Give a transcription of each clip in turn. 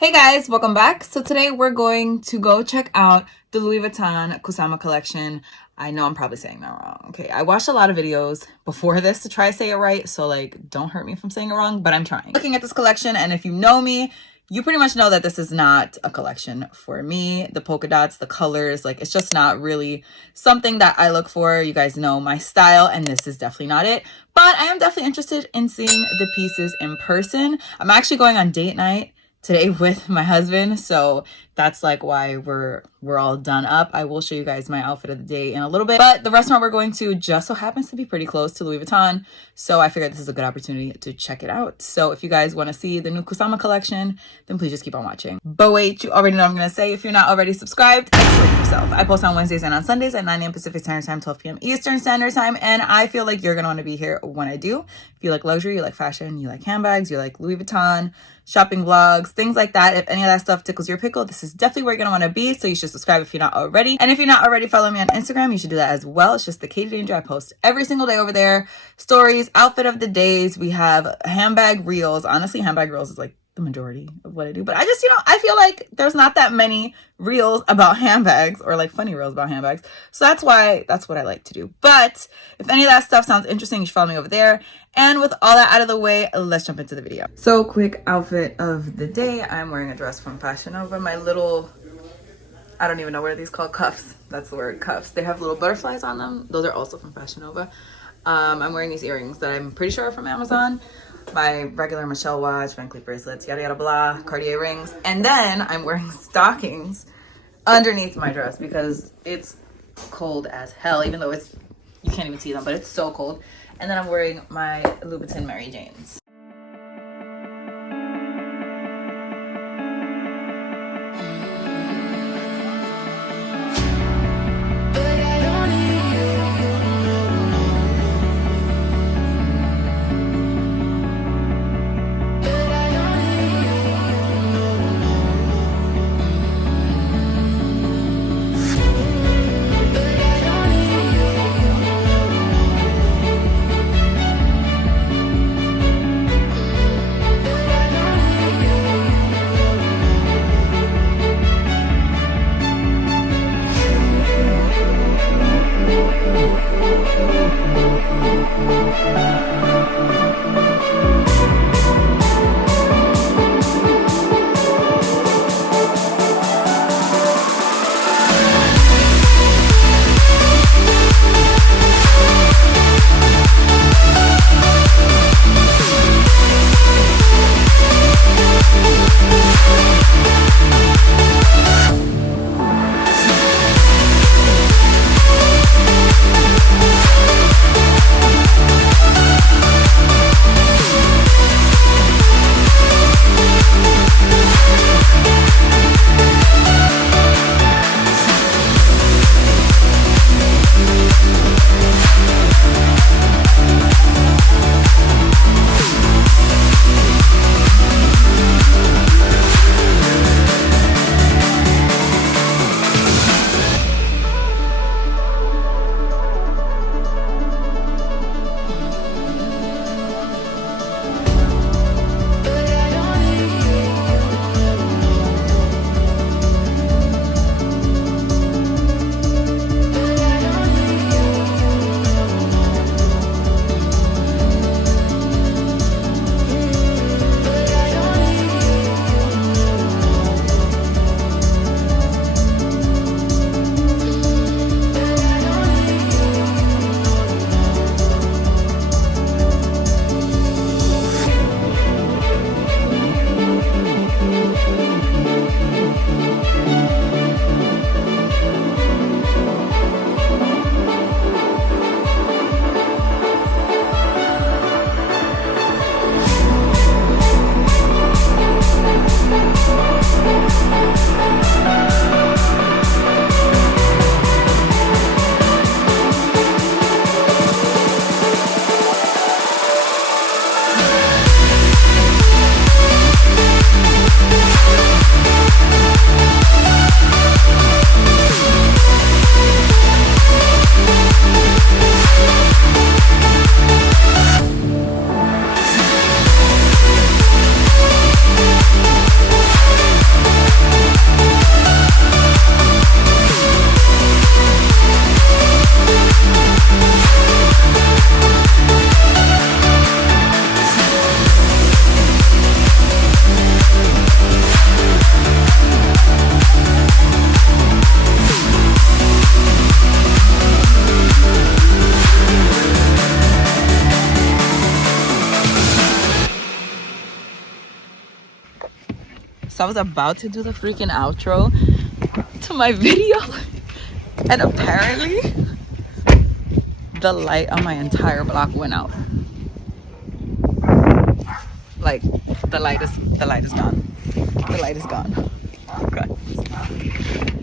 Hey guys, welcome back. So today we're going to go check out the Louis Vuitton Kusama collection. I know I'm probably saying that wrong. Okay, I watched a lot of videos before this to try to say it right, so like don't hurt me from saying it wrong, but I'm trying. Looking at this collection, and if you know me, you pretty much know that this is not a collection for me. The polka dots, the colors, like it's just not really something that I look for. You guys know my style, and this is definitely not it. But I am definitely interested in seeing the pieces in person. I'm actually going on date night today with my husband, so that's like why we're all done up. I will show you guys my outfit of the day in a little bit, but the restaurant we're going to just so happens to be pretty close to Louis Vuitton, so I figured this is a good opportunity to check it out. So if you guys want to see the new Kusama collection, then please just keep on watching. But wait, you already know what I'm gonna say. If you're not already subscribed, explain yourself. I post on Wednesdays and on Sundays at 9 a.m. Pacific Standard Time, 12 p.m. Eastern Standard Time, and I feel like you're gonna want to be here when I do. If you like luxury, you like fashion, you like handbags, you like Louis Vuitton, shopping vlogs, things like that. If any of that stuff tickles your pickle, this is definitely where you're gonna want to be. So you should subscribe if you're not already. And if you're not already following me on Instagram, you should do that as well. It's just the Katie Danger. I post every single day over there. Stories, outfit of the days. We have handbag reels. Honestly, handbag reels is like the majority of what I do. But I just, I feel like there's not that many reels about handbags, or like funny reels about handbags. So that's what I like to do. But if any of that stuff sounds interesting, you should follow me over there. And with all that out of the way, let's jump into the video. So quick outfit of the day. I'm wearing a dress from Fashion Nova. My little, I don't even know what are these called, cuffs. That's the word, cuffs. They have little butterflies on them. Those are also from Fashion Nova. I'm wearing these earrings that I'm pretty sure are from Amazon. My regular Michelle watch, Van Cleef bracelets, yada yada blah, Cartier rings. And then I'm wearing stockings underneath my dress because it's cold as hell, even though you can't even see them, but it's so cold. And then I'm wearing my Louboutin Mary Janes. So I was about to do the freaking outro to my video, and apparently the light on my entire block went out. Like the light is gone. The light is gone. Okay.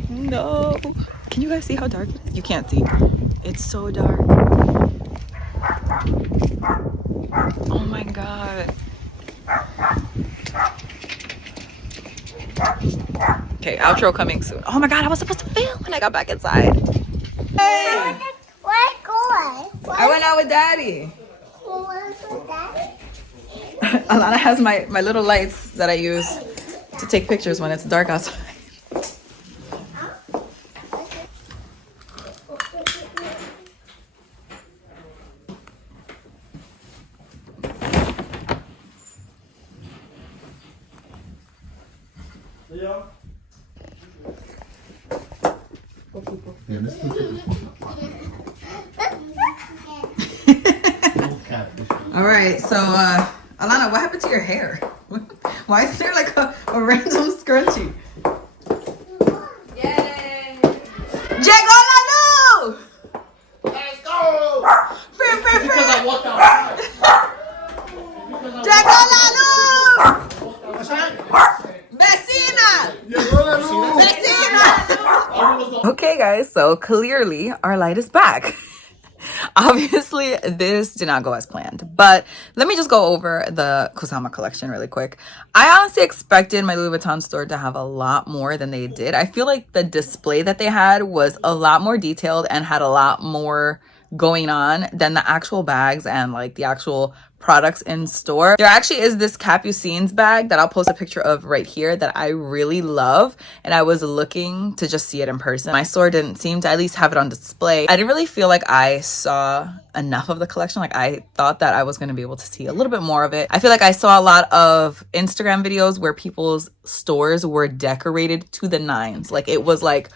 No. Can you guys see how dark it is? You can't see. It's so dark. Oh my god. Okay, outro coming soon. Oh my god, I was supposed to film when I got back inside. Hey! Where's going? I went out with Daddy. Alana has my little lights that I use to take pictures when it's dark outside. All right, so Alana, what happened to your hair? Why is there like a random scrunchie? Yay! Llegó la luz! Let's go! Because I walked outside. Llegó la luz! What's that? Vecina! Llegó la luz. Vecina! Okay, guys, so clearly our light is back. Obviously, this did not go as planned, but let me just go over the Kusama collection really quick. I honestly expected my Louis Vuitton store to have a lot more than they did. I feel like the display that they had was a lot more detailed and had a lot more going on than the actual bags and like the actual products in store. There actually is this Capucines bag that I'll post a picture of right here that I really love, and I was looking to just see it in person. My store didn't seem to at least have it on display. I didn't really feel like I saw enough of the collection. Like I thought that I was going to be able to see a little bit more of it. I feel like I saw a lot of Instagram videos where people's stores were decorated to the nines. Like it was like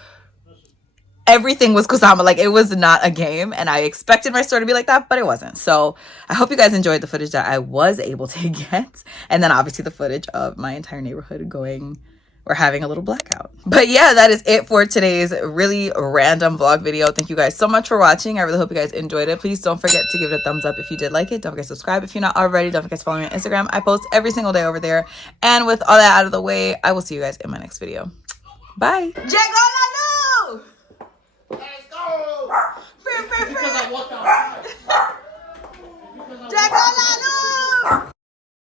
everything was Kusama. Like it was not a game, and I expected my store to be like that, but it wasn't. So I hope you guys enjoyed the footage that I was able to get, and then obviously the footage of my entire neighborhood going or having a little blackout. But yeah, that is it for today's really random vlog video. Thank you guys so much for watching. I really hope you guys enjoyed it. Please don't forget to give it a thumbs up if you did like it. Don't forget to subscribe if you're not already. Don't forget to follow me on Instagram. I post every single day over there. And with all that out of the way, I will see you guys in my next video. Bye.